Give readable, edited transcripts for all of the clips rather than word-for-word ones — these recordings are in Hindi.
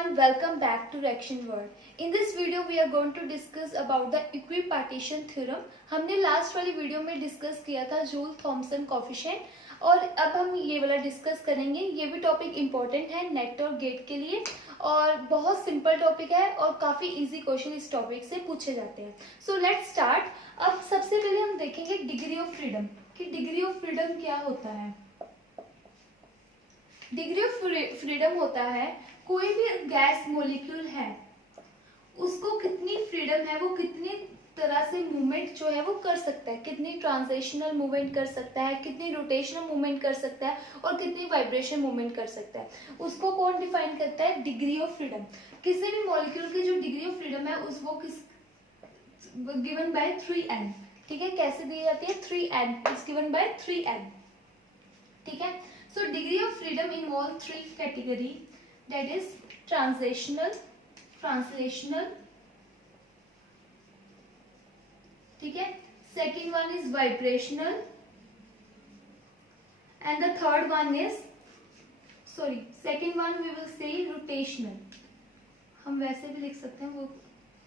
everyone, welcome back to Reaction World. In this video we are going to discuss about the equipartition theorem. हमने लास्ट वाली वीडियो में डिस्कस किया था जूल थॉमसन कोफिशिएंट और अब हम ये वाला डिस्कस करेंगे. ये भी टॉपिक इम्पोर्टेंट है नेट और गेट के लिए और बहुत सिंपल टॉपिक है और काफी इजी क्वेश्चन इस टॉपिक से पूछे जाते हैं. So let's start. अब सबसे पहले हम देखेंगे डिग्री ऑफ फ्रीडम कि डिग्री ऑफ फ्रीडम क्या होता है. डिग्री ऑफ फ्रीडम होता है कोई भी गैस मॉलिक्यूल है उसको कितनी फ्रीडम है, वो कितनी तरह से मूवमेंट जो है वो कर सकता है, कितनी ट्रांजिशनल मूवमेंट कर सकता है, कितनी रोटेशनल मूवमेंट कर सकता है और कितनी वाइब्रेशन मूवमेंट कर सकता है. उसको कौन डिफाइन करता है? Degree of freedom. किसी भी मॉलिक्यूल की जो डिग्री ऑफ फ्रीडम है उस वो किस गिवन बाय 3n. ठीक है, कैसे दी जाती है? 3n is given by 3n. ठीक है. So degree of freedom involve three category, that is translational, ठीक है. Second one is vibrational and the third one is second one we will say rotational. हम वैसे भी लिख सकते हैं, वो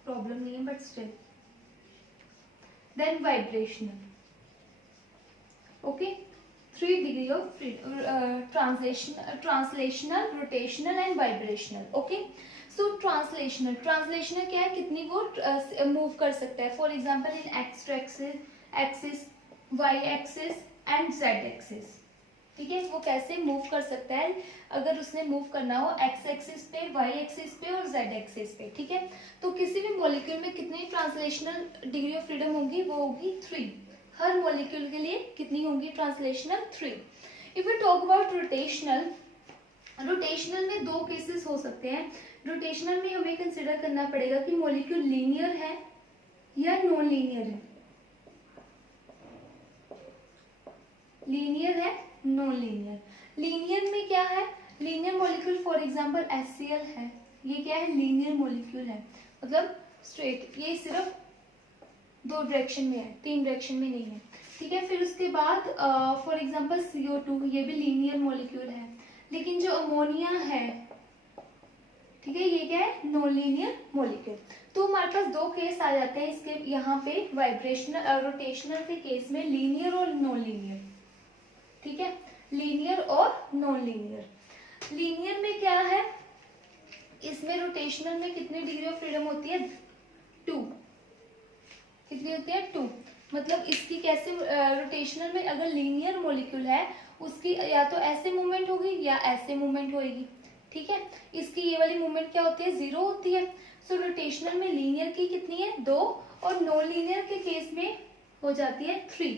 प्रॉब्लम नहीं है, but still. Then vibrational. Okay. 3 degree of freedom, translational, rotational and vibrational. Okay. So translational क्या है? कितनी वो मूव कर सकता है. For example in x axis, y axis and z axis. ठीक है, वो कैसे मूव कर सकता है अगर उसने मूव करना हो एक्स एक्सिस पे, वाई एक्सिस पे और जेड एक्सिस पे. ठीक है, तो किसी भी मॉलिक्यूल में कितनी ट्रांसलेशनल डिग्री ऑफ फ्रीडम होगी? वो होगी 3. हर मॉलिक्यूल के लिए कितनी होंगी? Translational 3. If you talk about rotational में दो केसेस हो सकते हैं. रोटेशनल में हमें कंसिडर करना पड़ेगा कि मॉलिक्यूल लीनियर है या नॉन लीनियर है. लीनियर है, नॉन लीनियर. लीनियर में क्या है? Linear molecule for example HCl है. ये क्या है? लीनियर मॉलिक्यूल है, मतलब स्ट्रेट. ये सिर्फ 2 डायरेक्शन में है, 3 डायरेक्शन में नहीं है. ठीक है. फिर उसके बाद फॉर एग्जांपल CO2, ये भी लीनियर मॉलिक्यूल है. लेकिन जो अमोनिया है, ठीक है, ये क्या है? Non linear molecule. तो हमारे पास 2 केस आ जाते हैं इसके यहाँ पे वाइब्रेशनल और रोटेशनल के केस में, लीनियर और नॉन लीनियर. ठीक है, लीनियर और नॉन लीनियर. लीनियर में क्या है? इसमें रोटेशनल में कितनी डिग्री ऑफ फ्रीडम होती है? 2. कितनी होती है? 2. मतलब इसकी कैसे रोटेशनल में अगर लीनियर मॉलिक्यूल है उसकी या तो ऐसे मूवमेंट होगी या ऐसे मूवमेंट होगी. ठीक है, इसकी ये वाली मूवमेंट क्या होती है? 0 होती है. सो रोटेशनल में लीनियर की कितनी है? 2 और नॉन लीनियर के केस में हो जाती है 3.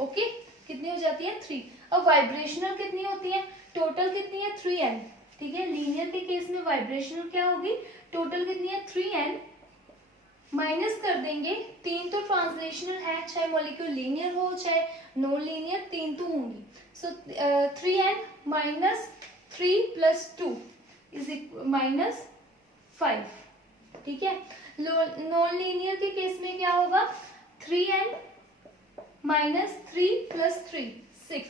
ओके, कितनी हो जाती है? 3. अब वाइब्रेशनल कितनी होती है? टोटल कितनी है? 3n. ठीक है, लीनियर के केस में वाइब्रेशनल क्या होगी? टोटल कितनी है? 3n. माइनस कर देंगे, 3 तो ट्रांसलेशनल है, चाहे मॉलिक्यूल लीनियर हो चाहे नॉन लीनियर, 3 तो होंगी. सो 3n minus 3 plus 2 is minus 5. ठीक है. नॉन लीनियर के केस में क्या होगा? 3n minus 3 plus 3 6.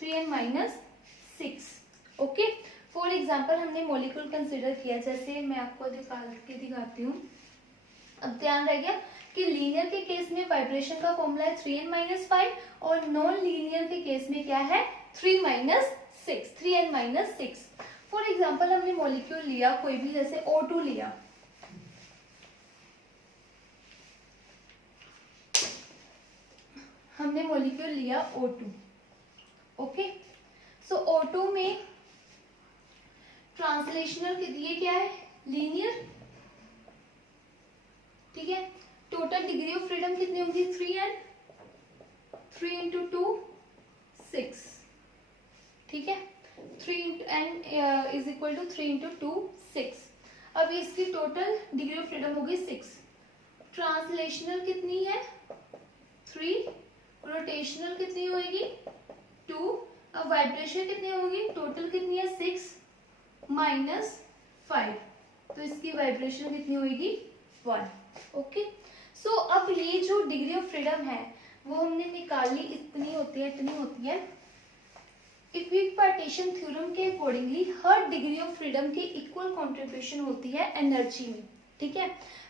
3n minus 6. Okay. For example हमने मॉलिक्यूल कंसिडर किया, जैसे मैं आपको दिखाती हूँ. अब ध्यान रह गया कि लीनियर के केस में वाइब्रेशन का फॉर्मूला है 3n माइनस 5 और नॉन लीनियर के केस में क्या है? 3 minus 6, 3n minus 6. For example हमने मॉलिक्यूल लिया कोई भी, जैसे O2 लिया. हमने मॉलिक्यूल लिया O2. ओके. सो O2 में ट्रांसलेशनल ये क्या है? लीनियर. ठीक है. टोटल डिग्री ऑफ फ्रीडम कितनी होगी? 3n. 3 इंटू 2 6. ठीक है, 3n is equal to 3 into 2 6. अब इसकी टोटल डिग्री ऑफ फ्रीडम होगी 6. ट्रांसलेशनल कितनी है? 3. रोटेशनल कितनी होगी? 2. अब वाइब्रेशन कितनी होगी? टोटल कितनी है? 6 माइनस 5. तो इसकी वाइब्रेशन कितनी होगी? 1. ओके. सो अब ये जो डिग्री ऑफ फ्रीडम है वो हमने निकाल ली. इतनी होती है, इतनी होती है. इक्विपार्टीशन थ्योरम के accordingly her degree of freedom की इक्वल कंट्रीब्यूशन होती है एनर्जी में, ठीक है।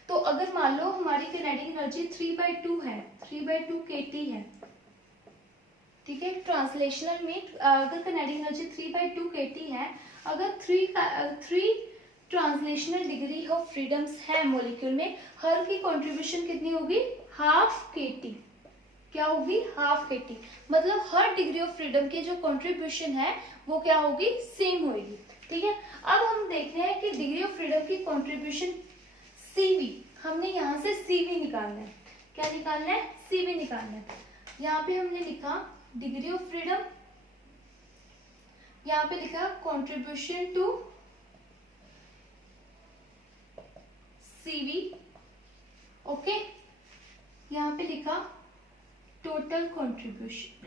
तो अगर मान लो हमारी किनेटिक एनर्जी 3/2 है, 3/2 kT है, ठीक है। ट्रांसलेशनल में अगर किनेटिक एनर्जी 3/2 kT है, अगर 3 ट्रांसलेशनल डिग्री ऑफ फ्रीडम्स है मॉलिक्यूल में, हर की कंट्रीब्यूशन कितनी होगी, हाफ kT। क्या होगी, हाफ kT। मतलब हर डिग्री ऑफ फ्रीडम की जो कंट्रीब्यूशन है वो क्या होगी, सेम होगी, ठीक है। अब हम देखते हैं कि डिग्री ऑफ फ्रीडम की कंट्रीब्यूशन CV, हमने यहाँ से CV निकालना है। क्या निकालना है, CV निकालना है। यहाँ पे हमने लिखा डिग्री ऑफ फ्रीडम, यहाँ पे लिखा कंट्रीब्यूशन टू CV, ओके। यहाँ पे लिखा total contribution,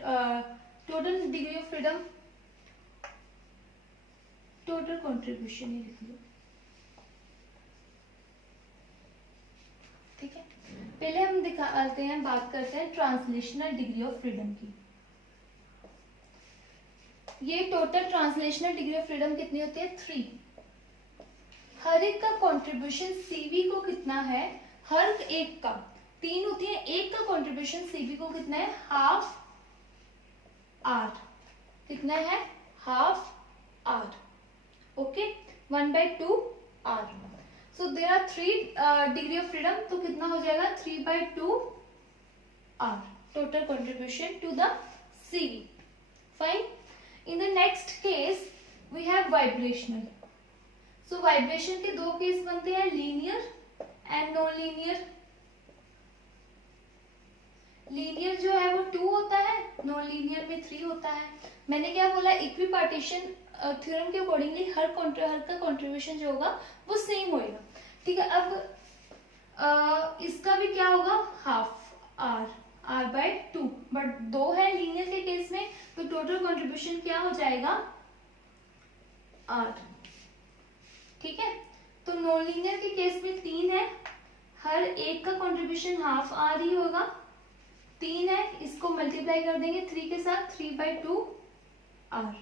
total degree of freedom, total contribution ये लिख लो, ठीक है। पहले हम दिखाते हैं, बात करते हैं ट्रांसलेशनल डिग्री ऑफ फ्रीडम की। ये total translational degree of freedom कितनी होती है, 3। हर एक का कंट्रीब्यूशन CV को कितना है, हर एक का 3 होती है, एक का कंट्रीब्यूशन CV को कितना है, हाफ R। कितना है, half R, okay, 1/2 R। So there are 3 degree of freedom, तो कितना हो जाएगा, 3/2 R total contribution to the CV, fine. In the next case we have vibrational. So vibration के 2 केस बनते हैं, linear and non linear. Linear जो है वो 2 होता है, नॉन लीनियर में 3 होता है। मैंने क्या बोला, इक्विपार्टीशन थ्योरम के अकॉर्डिंगली हर का कंट्रीब्यूशन जो होगा वो सेम होएगा, ठीक है। अब इसका भी क्या होगा, हाफ R/2, बट 2 है लीनियर के केस में, तो टोटल कंट्रीब्यूशन क्या हो जाएगा, R, ठीक है। तो नॉन लीनियर के केस में 3 है, हर एक का कंट्रीब्यूशन हाफ R ही होगा। 3 है, इसको मल्टीप्लाई कर देंगे 3 के साथ, 3/2 R।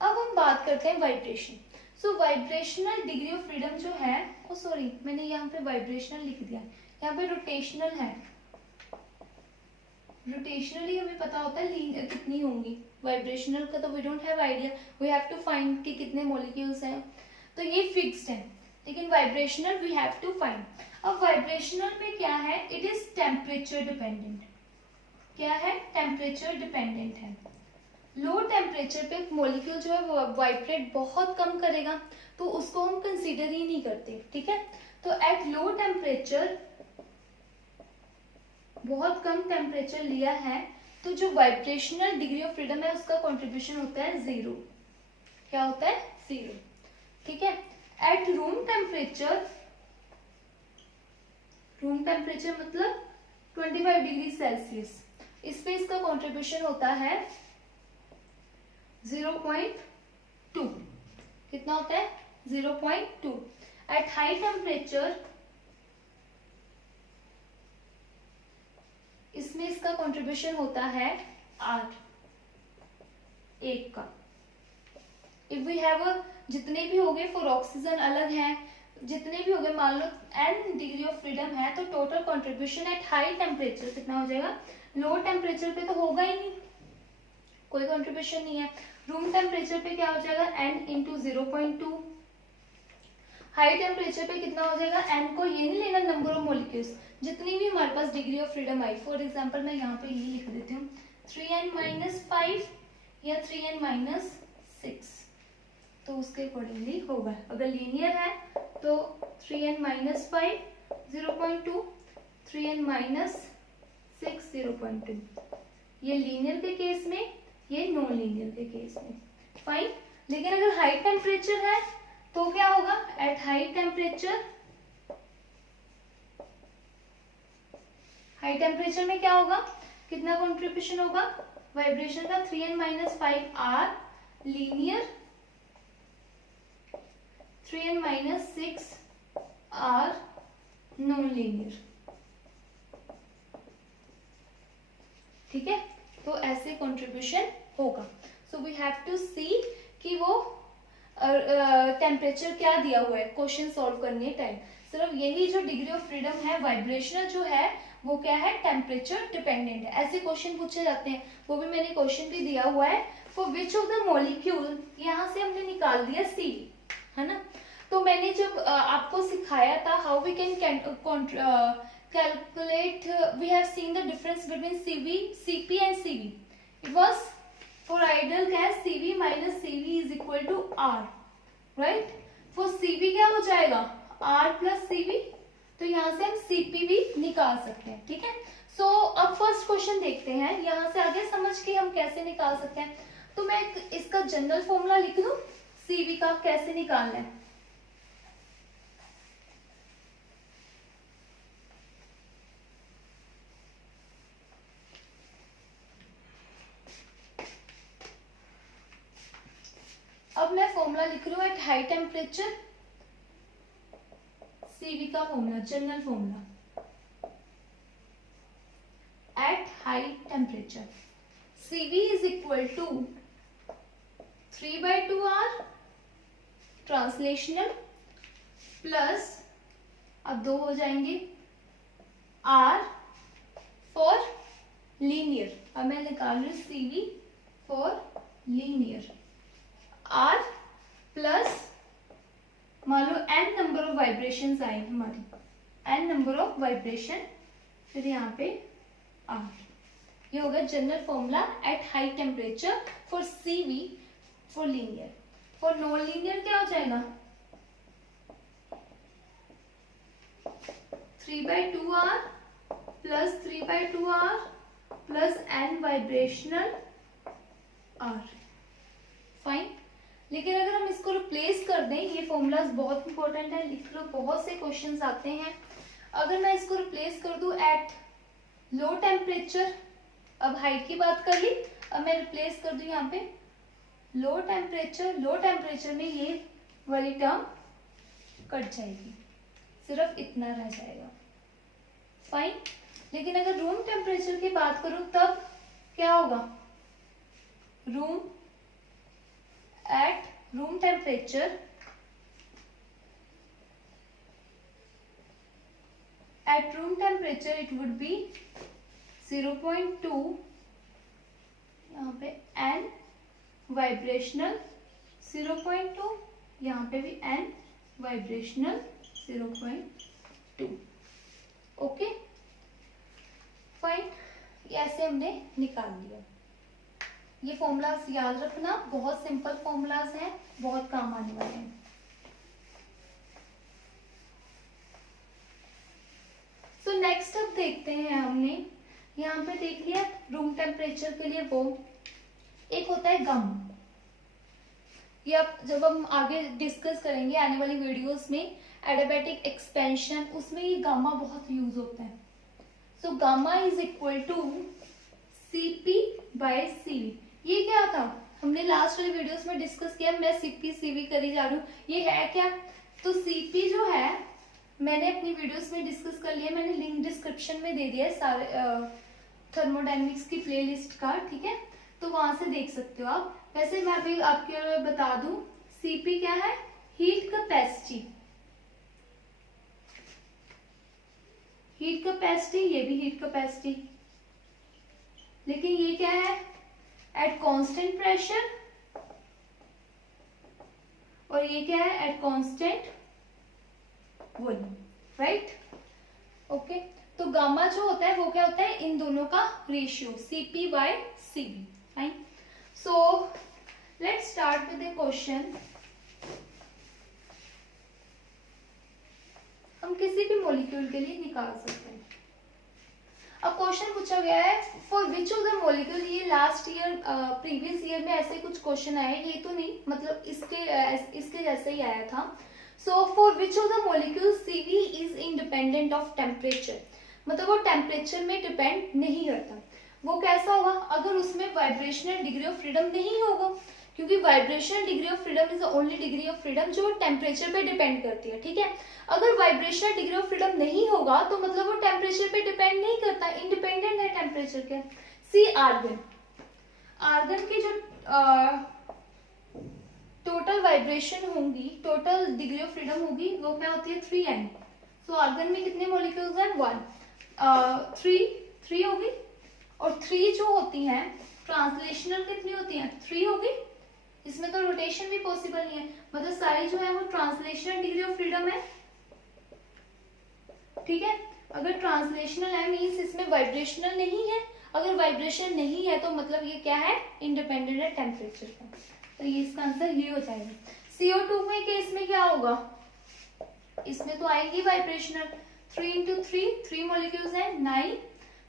अब हम बात करते हैं vibration. So vibrational degree of freedom जो है, ओ सॉरी मैंने यहाँ पे वाइब्रेशनल लिख दिया, यहाँ पे रोटेशनल है। रोटेशनली हमें पता होता है कितनी होंगी, वाइब्रेशनल का तो we don't have idea, we have to find कि कितने मॉलिक्यूल्स हैं, तो ये फिक्स्ड है, लेकिन vibrational we have to find. अब वाइब्रेशनल में क्या है, इट इज टेम्परेचर डिपेंडेंट। क्या है, टेम्परेचर डिपेंडेंट है। लो टेम्परेचर पे मॉलिक्यूल जो है वो वाइब्रेट बहुत कम करेगा, तो उसको हम कंसीडर ही नहीं करते, ठीक है। तो एट लो टेम्परेचर, बहुत कम टेम्परेचर लिया है, तो जो वाइब्रेशनल डिग्री ऑफ फ्रीडम है उसका कंट्रीब्यूशन होता है 0। क्या होता है, 0, ठीक है। At room temperature, room temperature मतलब 25 डिग्री सेल्सियस, इस पे इसका कंट्रीब्यूशन होता है 0.2। कितना होता है, 0.2। एट हाई टेम्परेचर, इसमें इसका कंट्रीब्यूशन होता है 8, 1 का। इफ वी हैव जितने भी हो गए, फॉर ऑक्सीजन अलग है, जितने भी हो गए, मान लो n डिग्री ऑफ फ्रीडम है, तो total contribution eight high temperature कितना हो जाएगा, लो टेम्परेचर पे तो होगा ही नहीं, कोई कंट्रीब्यूशन नहीं है। रूम टेम्परेचर पे क्या हो जाएगा, n इंटू 0.2। हाई टेम्परेचर पे कितना हो जाएगा, n को ये नहीं लेना, नंबर ऑफ मॉलिक्यूल्स, जितनी भी हमारे पास डिग्री ऑफ फ्रीडम आई, फॉर एग्जांपल मैं यहाँ पे ये लिख देती हूँ 3n-5 या 3n-6, तो उसके अकॉर्डिंगली होगा। अगर लीनियर है तो 3n-5 0.2, 3n-6 0.2, ये लीनियर के केस में, ये नॉन लीनियर के केस में, फाइन। लेकिन अगर हाई टेम्परेचर है तो क्या होगा, eight high temperature, high temperature में क्या होगा, कितना कंट्रीब्यूशन होगा वाइब्रेशन का, 3n-5 R linear, 3n-6 R non linear, ठीक है। तो ऐसे कंट्रीब्यूशन होगा। सो वी हैव टू सी कि वो टेम्परेचर क्या दिया हुआ है क्वेश्चन सॉल्व करने टाइम। सिर्फ यही जो डिग्री ऑफ फ्रीडम है वाइब्रेशनल जो है वो क्या है, टेम्परेचर डिपेंडेंट है। ऐसे क्वेश्चन पूछे जाते हैं, वो भी मैंने क्वेश्चन भी दिया हुआ है। For which of the molecule, यहाँ से हमने निकाल दिया सी, है ना। तो मैंने जब आपको सिखाया था how we can calculate, we have seen the difference between CV, CP and CV. It was for ideal gas CV minus CV is equal to R, right? For CV क्या हो जाएगा, R plus CV, तो यहाँ से हम CP भी निकाल सकते हैं, ठीक है। सो अब फर्स्ट क्वेश्चन देखते हैं, यहाँ से आगे समझ के हम कैसे निकाल सकते हैं। तो मैं इसका जनरल फॉर्मूला लिख दूं CV का कैसे निकालना है। अब मैं फॉर्मूला लिख रही हूँ एट हाई टेम्परेचर, CV का formula, general formula at high temperature, CV is equal to 3/2R translational plus, अब 2 हो जाएंगे, R फॉर लीनियर। अब मैं निकाल रही हूँ CV for linear, R plus मान लो n नंबर ऑफ वाइब्रेशन आएंगे हमारी, n नंबर ऑफ वाइब्रेशन, फिर यहाँ पे R। ये होगा general formula at high temperature for CV for linear. For non linear क्या हो जाएगा, 3/2R plus 3/2R plus n vibrational R, fine. लेकिन अगर हम इसको रिप्लेस कर दें, ये फॉर्मूलाज बहुत इंपॉर्टेंट है, लिख लो, बहुत से क्वेश्चंस आते हैं। अगर मैं इसको रिप्लेस कर दूं एट लो टेम्परेचर, अब हाइट की बात कर ली, अब मैं रिप्लेस कर दूं यहाँ पे लो टेम्परेचर, लो टेम्परेचर में ये वाली टर्म कट जाएगी, सिर्फ इतना रह जाएगा, फाइन। लेकिन अगर रूम टेम्परेचर की बात करूं तब क्या होगा, room at room temperature, at room temperature it would be 0.2, यहाँ पे n वाइब्रेशनल 0.2, यहाँ पे भी n वाइब्रेशनल 0.2, ओके फाइन। ये ऐसे हमने निकाल लिया। ये फॉर्मूलाज याद रखना, बहुत सिंपल फॉर्मूलाज हैं, बहुत काम आने वाले हैं। सो नेक्स्ट अब देखते हैं, हमने यहाँ पे देख लिया रूम टेम्परेचर के लिए, वो एक होता है गामा। ये अब जब हम आगे डिस्कस करेंगे आने वाली वीडियोस में एडियाबैटिक एक्सपेंशन, उसमें ये गामा बहुत यूज होता है। So gamma is equal to CP/CV। ये क्या था, हमने लास्ट वाली वीडियोस में डिस्कस किया, मैं CP/CV करी जा रही हूँ, ये है क्या। तो CP जो है मैंने अपनी वीडियोस में डिस्कस कर लिया, मैंने लिंक डिस्क्रिप्शन में दे दिया है सारे थर्मोडायनेमिक्स की प्लेलिस्ट का, ठीक है, तो वहां से देख सकते हो आप। वैसे मैं अभी आपके बता दूं, CP क्या है, हीट कैपेसिटी, हीट कैपेसिटी, ये भी हीट कैपेसिटी, लेकिन ये क्या है, एट कांस्टेंट प्रेशर, और ये क्या है, at constant volume, right, okay. तो गामा जो होता है वो क्या होता है, इन दोनों का ratio, CP/CV, fine. So let's start with the question. हम किसी भी मॉलिक्यूल के लिए निकाल सकते हैं। अब क्वेश्चन पूछा गया है for which of the molecule, ये लास्ट ईयर प्रीवियस ईयर में ऐसे कुछ क्वेश्चन आए, ये तो नहीं, मतलब इसके जैसे ही आया था। So for which of the molecule CV is independent of temperature, मतलब वो टेम्परेचर में डिपेंड नहीं करता। वो कैसा होगा, अगर उसमें वाइब्रेशनल डिग्री ऑफ फ्रीडम नहीं होगा, क्योंकि vibrational degree of freedom is the only degree of freedom जो टेम्परेचर पे डिपेंड करती है, ठीक है। अगर वाइब्रेशनल डिग्री ऑफ फ्रीडम नहीं होगा तो मतलब वो टेम्परेचर पे डिपेंड नहीं करता, इंडिपेंडेंट है टेम्परेचर के। सी आर्गन, आर्गन की जो टोटल वाइब्रेशन होंगी, टोटल डिग्री ऑफ फ्रीडम होगी, वो क्या होती है 3n। सो आर्गन में कितने मॉलिक्यूल्स हैं 1, 3 होगी, और 3 जो होती हैं ट्रांसलेशनल कितनी होती हैं 3 होगी। इसमें तो रोटेशन भी पॉसिबल नहीं है, मतलब सारी जो है वो ट्रांसलेशनल डिग्री ऑफ फ्रीडम है, ठीक है। अगर ट्रांसलेशनल है मीन्स इसमें वाइब्रेशनल नहीं है, अगर वाइब्रेशन नहीं है तो मतलब ये क्या है इंडिपेंडेंट है टेम्परेचर का, तो ये इसका आंसर ये हो जाएगा। CO2 में केस में क्या होगा, इसमें तो आएगी वाइब्रेशनल, 3 into 3 मॉलिक्यूल्स हैं 9,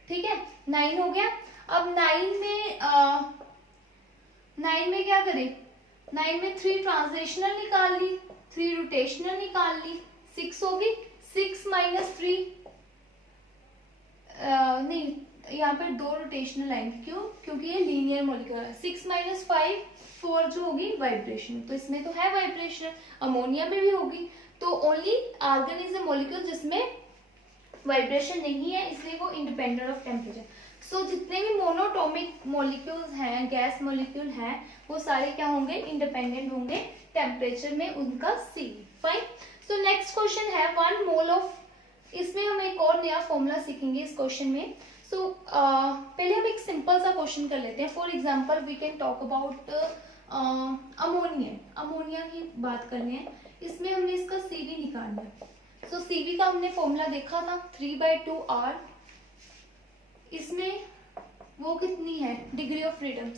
ठीक है 9 हो गया। अब 9 में क्या करें, 9 में 3 ट्रांसलेशनल निकाल ली, 3 रोटेशनल निकाल ली, 6 होगी, 6 माइनस 3 नहीं, यहाँ पे 2 रोटेशनल आएंगे, क्यों, क्योंकि ये लीनियर मॉलिक्यूल है। 6 माइनस 5 4 जो होगी वाइब्रेशन, तो इसमें तो है वाइब्रेशन, अमोनिया में भी होगी। तो only argon is a molecule जिसमें वाइब्रेशन नहीं है, इसलिए वो इंडिपेंडेंट ऑफ टेम्परेचर। सो जितने भी मोनोटॉमिक मॉलिक्यूल्स हैं, गैस मॉलिक्यूल हैं, वो सारे क्या होंगे इंडिपेंडेंट होंगे टेम्परेचर में उनका CV। Fine. So next question है 1 मोल ऑफ, इसमें हम एक और नया फॉर्मूला सीखेंगे इस क्वेश्चन में। सो पहले हम एक सिंपल सा क्वेश्चन कर लेते हैं। For example we can talk about ammonia की बात करनी है, इसमें हमने इसका CV निकालना है। सो CV का हमने फॉर्मूला देखा था 3/2R, इसमें वो कितनी है degree of freedoms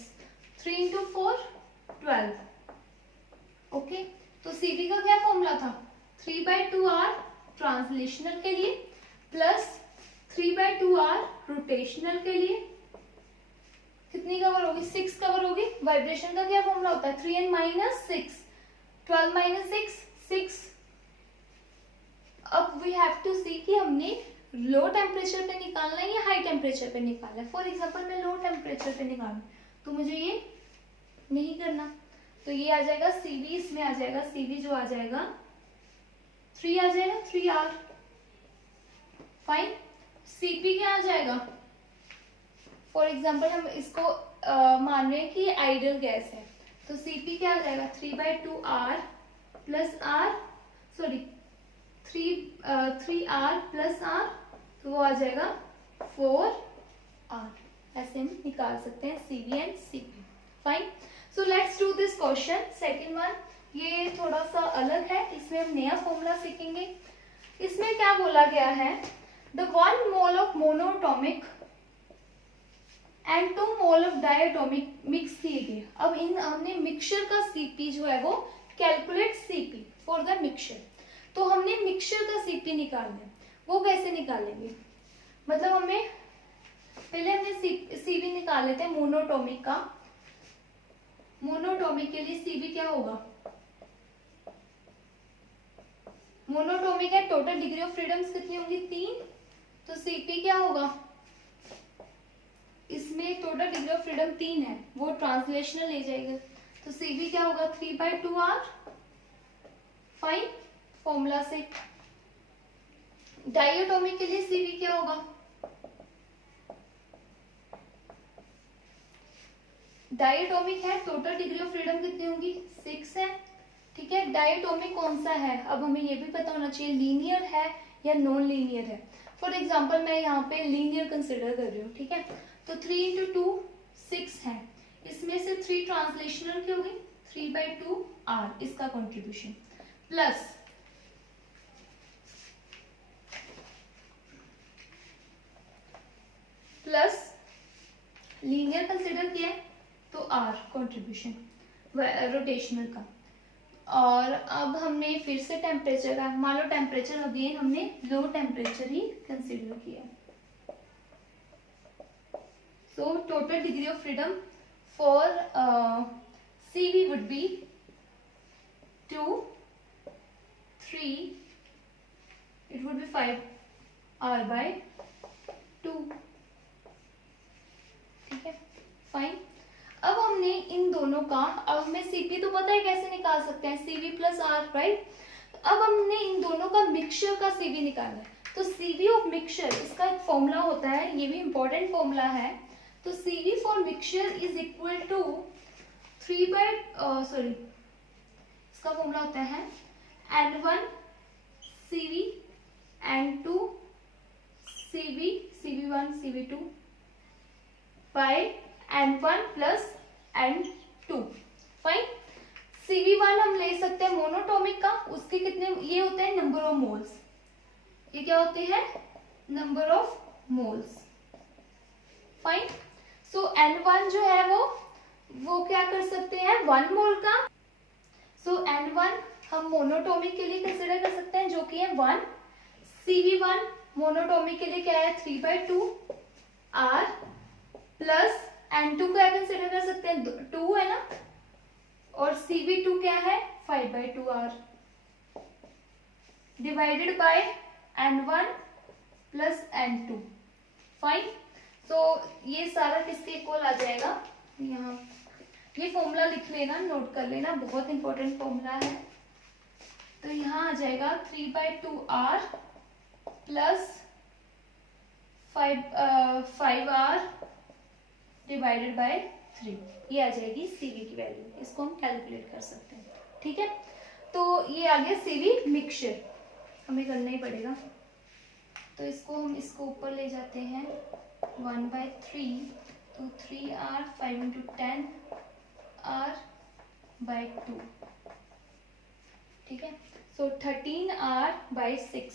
3 into 4 12, okay. तो CV का क्या फॉर्मूला था 3/2R ट्रांसलेशनल के लिए प्लस 3/2R रोटेशनल के लिए, कितनी कवर होगी 6 कवर होगी। वाइब्रेशन का क्या फॉर्मूला होता है 3n माइनस 6, 12 माइनस 6। अब वी हैव टू सी कि हमने लो टेम्परेचर पे निकालना है या हाई टेम्परेचर पे निकालना है। फॉर एग्जांपल मैं लो टेम्परेचर पे निकालूं तो मुझे ये नहीं करना, तो ये आ जाएगा CV, इसमें आ जाएगा CV जो आ जाएगा 3 आ जाएगा 3R। फाइन। CP क्या आ जाएगा, फॉर एग्जांपल हम इसको मान रहे हैं कि ये आइडियल गैस है, तो CP क्या आ जाएगा 3/2R plus R, sorry 3R plus R, तो वो आ जाएगा 4R। ऐसे हम निकाल सकते हैं CV and CP। Fine. So let's do this question second one, ये थोड़ा सा अलग है, इसमें हम नया फॉर्मूला सीखेंगे। इसमें क्या बोला गया है, the 1 mole of monoatomic and 2 mole of diatomic mix किए गए। अब इन हमने मिक्सचर का CP जो है वो calculate CP for the mixture, तो हमने मिक्सचर का CP निकालना है, वो कैसे निकालेंगे, मतलब हमें पहले हमने CV निकाल लेते हैं मोनोटॉमिक का। मोनोटॉमिक के लिए CV क्या होगा, मोनोटॉमिक है, टोटल डिग्री ऑफ फ्रीडम्स कितनी होंगी 3, तो CP क्या होगा, इसमें टोटल डिग्री ऑफ फ्रीडम 3 है, वो ट्रांसलेशनल ले जाएगा, तो CV क्या होगा 3/2R। फाइन। फॉर्मूला से डायटोमिक के लिए CV क्या होगा, डायटोमिक है, टोटल डिग्री ऑफ फ्रीडम कितनी होगी 6 है, ठीक है। डायटोमिक कौन सा है, अब हमें ये भी पता होना चाहिए लीनियर है या नॉन लीनियर है। फॉर एग्जांपल मैं यहाँ पे लीनियर कंसिडर कर रही हूँ, ठीक है, तो 3 into 2 6 है, इसमें से 3 ट्रांसलेशनल की होगी 3/2R इसका कंट्रीब्यूशन, प्लस लीनियर कंसिडर किया है तो R कंट्रीब्यूशन रोटेशनल का। और अब हमने फिर से टेम्परेचर का, मान लो टेम्परेचर अगेन हमने लो टेम्परेचर ही कंसिडर किया, so total degree of freedom for CV would be 2, 3, it would be 5R/2, ठीक है। फाइन। अब हमने इन दोनों का, अब हमें CP तो पता है कैसे निकाल सकते हैं CV प्लस R, राइट। अब हमने इन दोनों का मिक्सचर का CV निकालना है, तो CV ऑफ मिक्सचर इसका एक फॉर्मूला होता है, ये भी इंपॉर्टेंट फॉर्मूला है। तो CV for mixture is equal to इसका फॉर्मूला होता है N1 CV, N2 CV, CV1 CV2 by N1 plus N2। Fine. CV1 हम ले सकते हैं मोनोटोमिक का, उसके कितने ये होते हैं नंबर ऑफ मोल्स। ये क्या होते हैं number of moles. Fine. So N1 जो है वो क्या कर सकते हैं 1 मोल का। सो N1 हम मोनोटोमिक के लिए कंसिडर कर सकते हैं जो कि है 1। CV1 मोनोटोमिक के लिए क्या है 3/2 R प्लस N2 क्या कंसिडर कर सकते हैं 2 है ना, और CV2 क्या है 5/2 R divided by N1 plus N2। Fine. तो ये सारा किसके इक्वल आ जाएगा, यहाँ ये फॉर्मूला लिख लेना, नोट कर लेना, बहुत इंपॉर्टेंट फॉर्मूला है। तो यहाँ आ जाएगा 3/2 R plus 5R divided by 3। ये आ जाएगी CV की वैल्यू, इसको हम कैलकुलेट कर सकते हैं। ठीक है, तो ये आ गया CV मिक्सचर, हमें करना ही पड़ेगा। तो इसको ऊपर ले जाते हैं 1/3, तो 3R 5 × 10 R/2। ठीक है, सो 13R/6,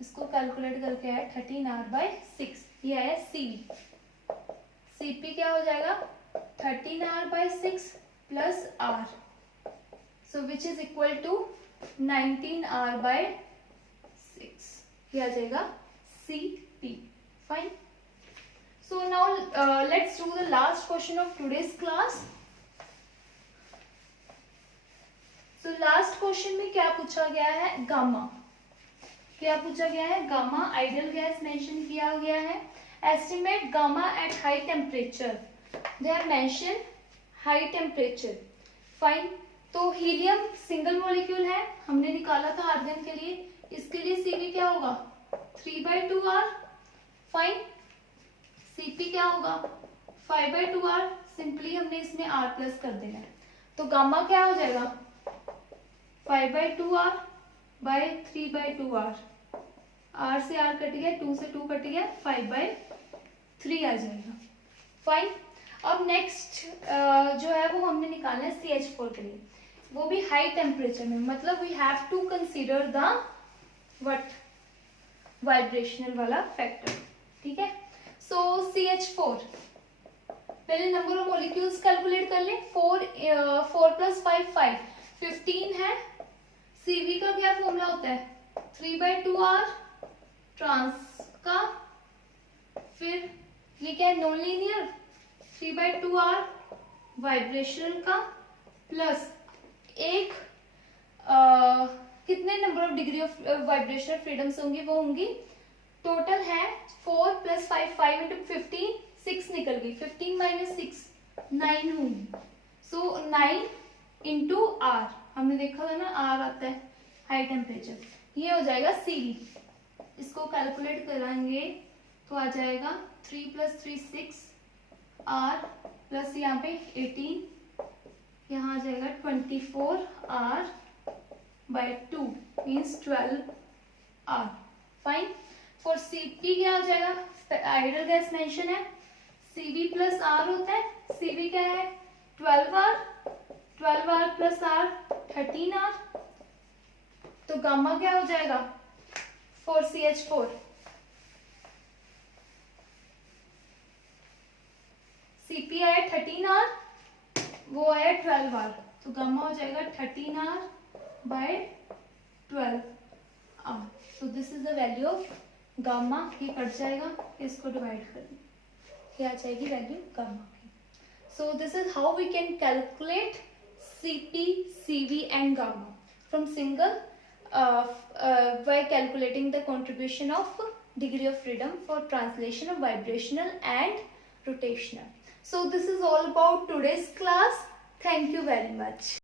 इसको कैलकुलेट करके आया 13R/6, ये आया CV। CP क्या हो जाएगा 13R/6 plus R, so which is equal to 19R/6, ये आ जाएगा CP। Fine. So now let's do the last question of today's class. So last question में क्या पूछा गया है गामा, क्या पूछा गया है गामा आइडियल गैस मेंशन किया गया है। Estimate gamma eight high temperature, they have mention high temperature. Fine. तो हीलियम सिंगल मॉलिक्यूल है, हमने निकाला था आर्गन के लिए, इसके लिए CV क्या होगा 3/2 R। फाइन। CP क्या होगा 5/2 R, सिंपली हमने इसमें R प्लस कर देना है, तो गामा क्या हो जाएगा 5/2 R बाय 3/2 R, R से R कट गया, 2 से 2 कट गया, 5/3 आ जाएगा। फाइन। अब नेक्स्ट जो है वो हमने निकालना है CH4 के लिए, वो भी हाई टेम्परेचर में, मतलब we have to consider the what vibrational वाला फैक्टर। ठीक है, सो CH4 पहले नंबर ऑफ मॉलिक्यूल्स कैलकुलेट कर ले। 4 + 5 5 15 है। CV का क्या फॉर्मूला होता है 3/2 R ट्रांस का, फिर ये क्या है नॉन लीनियर 3/2 R वाइब्रेशनल का, प्लस एक कितने number of degree of vibrational freedoms होंगी, वो होंगी टोटल है 4 + 5 5 × 15 6 निकल गई, 15 - 6 9 होंगी। सो 9 × R, हमने देखा था ना R आता है हाई टेम्परेचर, ये हो जाएगा CV। इसको कैलकुलेट कराएंगे तो आ जाएगा 3 + 3 6 R प्लस यहाँ पे 18, यहाँ आ जाएगा 24 R/2 means 12 R। Fine. For CP क्या हो जाएगा, आइडियल गैस मेंशन है, CV प्लस R होता है, CV क्या है 12R, 12R plus R 13R। तो गामा क्या हो जाएगा फॉर CH4 CP आया 13R, वो आया 12R, तो गामा हो जाएगा 13R/12R। So this is the value of gamma. ये कट जाएगा, इसको डिवाइड कर दें, ये आ जाएगी वैल्यू गामा की। So this is how we can calculate CP, CV and gamma from single by calculating the contribution of degree of freedom for translation of vibrational and rotational. So this is all about today's class. Thank you very much.